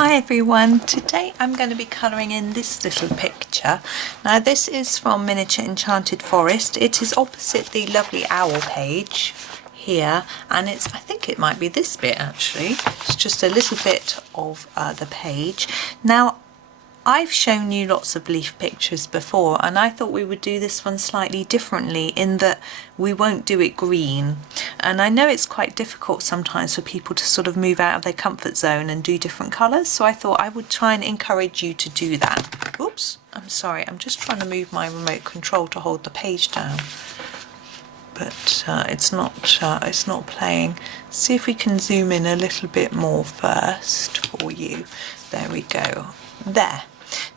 Hi everyone, today I'm going to be colouring in this little picture. Now this is from Miniature Enchanted Forest. It is opposite the lovely owl page here, and I think it might be this bit actually. It's just a little bit of the page. Now I've shown you lots of leaf pictures before, and I thought we would do this one slightly differently in that we won't do it green. And I know it's quite difficult sometimes for people to sort of move out of their comfort zone and do different colours, so I thought I would try and encourage you to do that. Oops, I'm sorry, I'm just trying to move my remote control to hold the page down, but it's not playing. See if we can zoom in a little bit more first for you. There we go. There.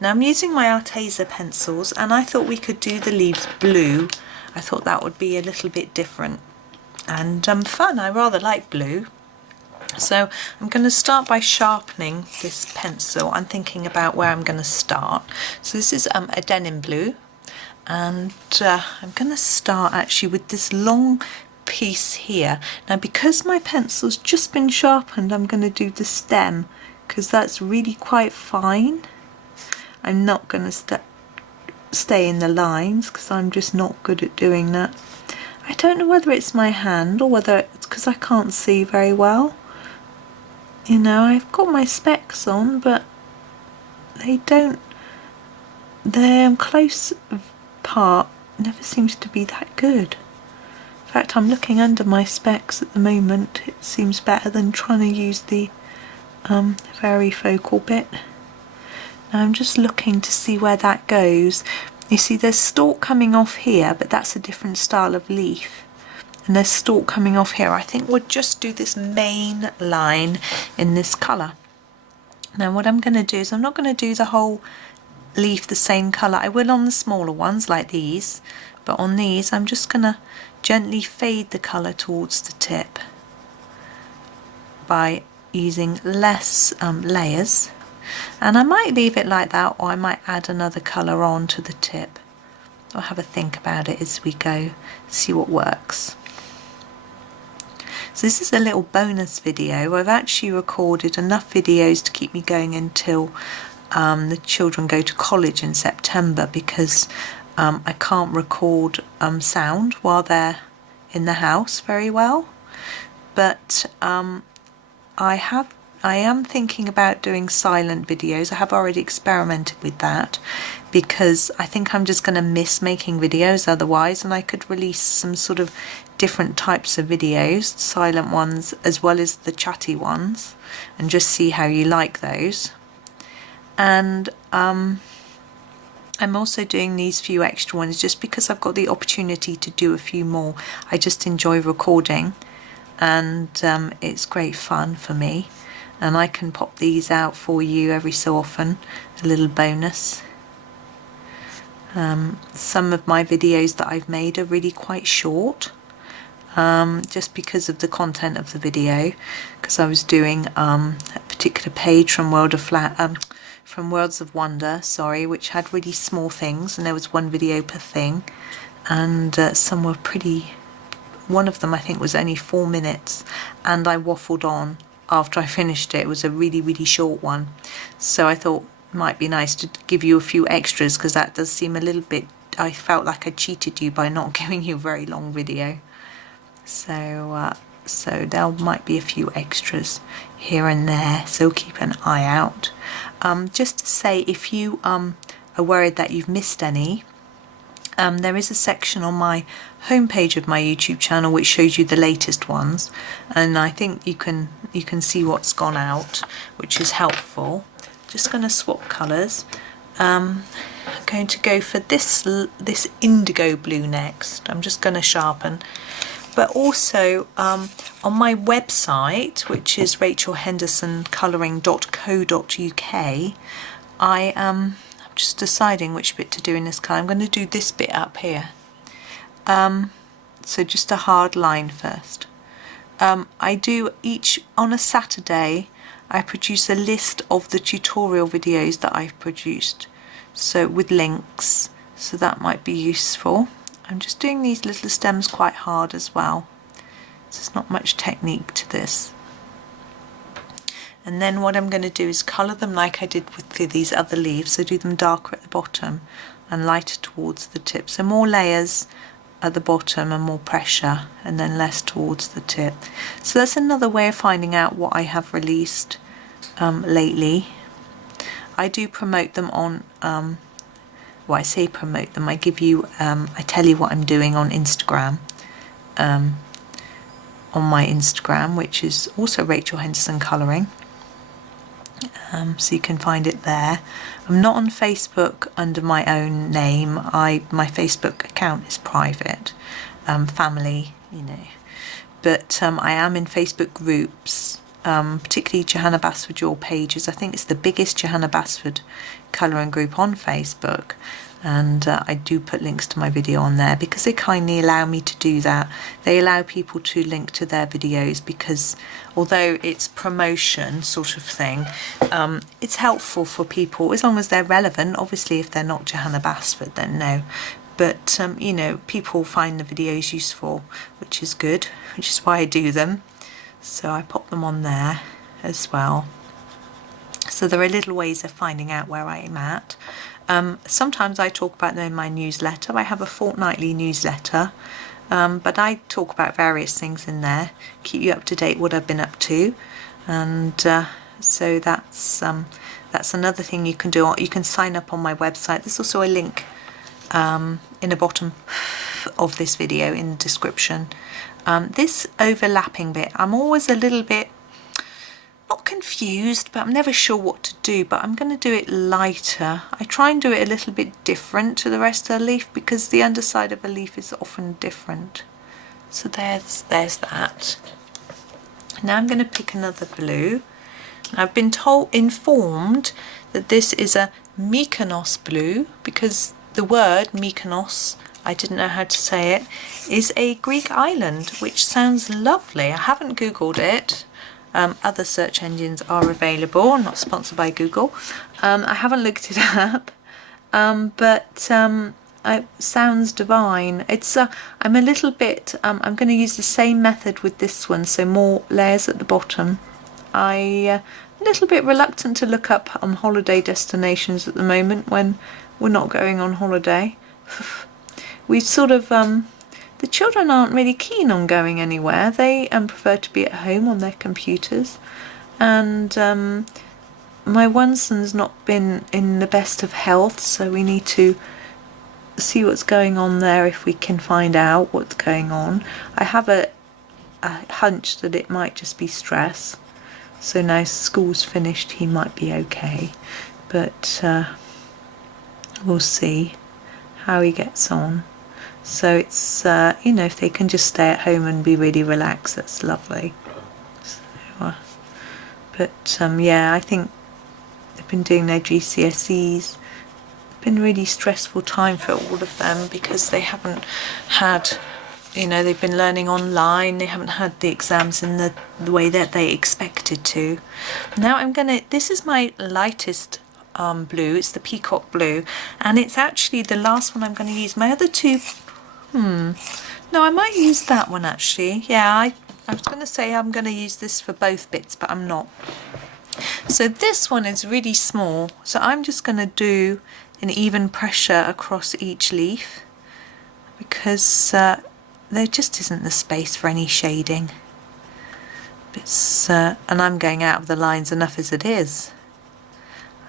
Now I'm using my Arteza pencils, and I thought we could do the leaves blue. I thought that would be a little bit different and fun. I rather like blue. So I'm going to start by sharpening this pencil. I'm thinking about where I'm going to start. So this is a Denim Blue, and I'm going to start actually with this long piece here. Now because my pencil's just been sharpened, I'm going to do the stem because that's really quite fine. I'm not going to stay in the lines because I'm just not good at doing that. I don't know whether it's my hand or whether it's because I can't see very well. You know, I've got my specs on, but their close part never seems to be that good. In fact, I'm looking under my specs at the moment. It seems better than trying to use the varifocal bit. Now I'm just looking to see where that goes. You see there's stalk coming off here, but that's a different style of leaf. And there's stalk coming off here. I think we'll just do this main line in this colour. Now what I'm going to do is I'm not going to do the whole leaf the same colour. I will on the smaller ones like these, but on these I'm just going to gently fade the colour towards the tip by using less layers. And I might leave it like that, or I might add another colour on to the tip. I'll have a think about it as we go, see what works. So this is a little bonus video. I've actually recorded enough videos to keep me going until the children go to college in September, because I can't record sound while they're in the house very well. But I am thinking about doing silent videos. I have already experimented with that because I think I'm just going to miss making videos otherwise, and I could release some sort of different types of videos, silent ones as well as the chatty ones, and just see how you like those. And I'm also doing these few extra ones just because I've got the opportunity to do a few more. I just enjoy recording, and it's great fun for me. And I can pop these out for you every so often, a little bonus. Some of my videos that I've made are really quite short, just because of the content of the video, because I was doing a particular page from Worlds of Wonder, sorry, which had really small things, and there was one video per thing, and some were pretty. One of them I think was only 4 minutes, and I waffled on after I finished it. It was a really, really short one. So I thought it might be nice to give you a few extras, because that does seem a little bit, I felt like I cheated you by not giving you a very long video. So there might be a few extras here and there, so keep an eye out. Just to say, if you are worried that you've missed any, there is a section on my homepage of my YouTube channel which shows you the latest ones, and I think you can see what's gone out, which is helpful. Just going to swap colours. I'm going to go for this indigo blue next. I'm just going to sharpen. But also on my website, which is rachelhendersoncolouring.co.uk, I am just deciding which bit to do in this colour. I'm going to do this bit up here. So just a hard line first. I do on a Saturday, I produce a list of the tutorial videos that I've produced, so with links, so that might be useful. I'm just doing these little stems quite hard as well. There's not much technique to this. And then what I'm going to do is colour them like I did with these other leaves, so do them darker at the bottom and lighter towards the tip. So more layers at the bottom and more pressure, and then less towards the tip. So that's another way of finding out what I have released lately. I do promote them on, well, I say promote them, I give you, I tell you what I'm doing on Instagram. On my Instagram, which is also Rachel Henderson Colouring. So you can find it there. I'm not on Facebook under my own name. My Facebook account is private, family, you know. But I am in Facebook groups, particularly Johanna Basford Your Pages. I think it's the biggest Johanna Basford colouring group on Facebook. And I do put links to my video on there because they kindly allow me to do that. They allow people to link to their videos because although it's promotion sort of thing, it's helpful for people as long as they're relevant. Obviously if they're not Johanna Basford then no, but you know, people find the videos useful, which is good, which is why I do them. So I pop them on there as well. So there are little ways of finding out where I'm at. Sometimes I talk about them in my newsletter. I have a fortnightly newsletter, but I talk about various things in there, keep you up to date what I've been up to, and so that's another thing you can do. You can sign up on my website. There's also a link in the bottom of this video in the description. This overlapping bit, I'm always a little bit not confused, but I'm never sure what to do, but I'm going to do it lighter. I try and do it a little bit different to the rest of the leaf because the underside of a leaf is often different. So there's that. Now I'm going to pick another blue. I've been informed that this is a Mykonos blue because the word Mykonos, I didn't know how to say it, is a Greek island, which sounds lovely. I haven't Googled it. Other search engines are available, not sponsored by Google. I haven't looked it up, but it sounds divine. It's I'm a little bit, I'm going to use the same method with this one, so more layers at the bottom. I'm a little bit reluctant to look up holiday destinations at the moment when we're not going on holiday. We sort of, the children aren't really keen on going anywhere. They prefer to be at home on their computers. And my one son's not been in the best of health, so we need to see what's going on there if we can find out what's going on. I have a hunch that it might just be stress. So now school's finished, he might be okay. But we'll see how he gets on. So it's, you know, if they can just stay at home and be really relaxed, that's lovely. So, but yeah, I think they've been doing their GCSEs. It's been a really stressful time for all of them because they haven't had, you know, they've been learning online. They haven't had the exams in the way that they expected to. Now I'm gonna, this is my lightest blue. It's the Peacock Blue, and it's actually the last one I'm going to use. My other two, no, I might use that one actually. Yeah, I was going to say I'm going to use this for both bits, but I'm not. So this one is really small, so I'm just going to do an even pressure across each leaf because there just isn't the space for any shading. It's and I'm going out of the lines enough as it is.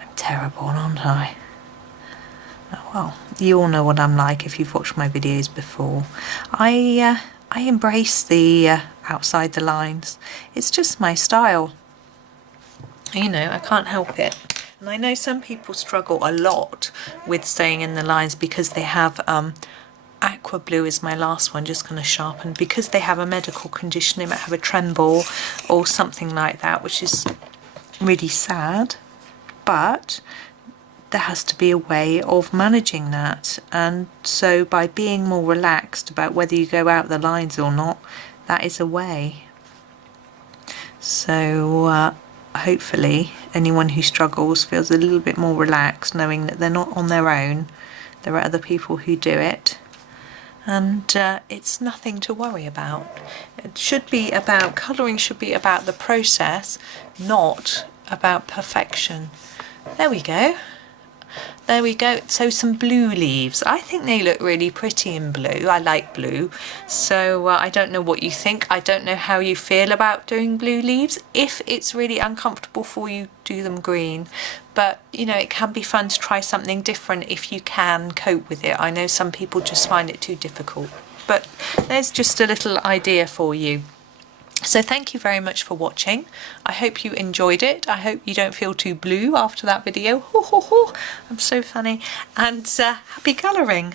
I'm terrible, aren't I? Oh, well, you all know what I'm like if you've watched my videos before. I embrace the outside the lines. It's just my style. You know, I can't help it. And I know some people struggle a lot with staying in the lines because they have Aqua Blue is my last one, just going to sharpen. Because they have a medical condition, they might have a tremble or something like that, which is really sad. But there has to be a way of managing that. And so by being more relaxed about whether you go out the lines or not, that is a way. So hopefully anyone who struggles feels a little bit more relaxed knowing that they're not on their own. There are other people who do it. and it's nothing to worry about. It should be about, colouring should be about the process, not about perfection. There we go. There we go. So some blue leaves. I think they look really pretty in blue. I like blue. So I don't know what you think. I don't know how you feel about doing blue leaves. If it's really uncomfortable for you, do them green. But, you know, it can be fun to try something different if you can cope with it. I know some people just find it too difficult. But there's just a little idea for you. So thank you very much for watching. I hope you enjoyed it. I hope you don't feel too blue after that video. I'm so funny. And happy colouring.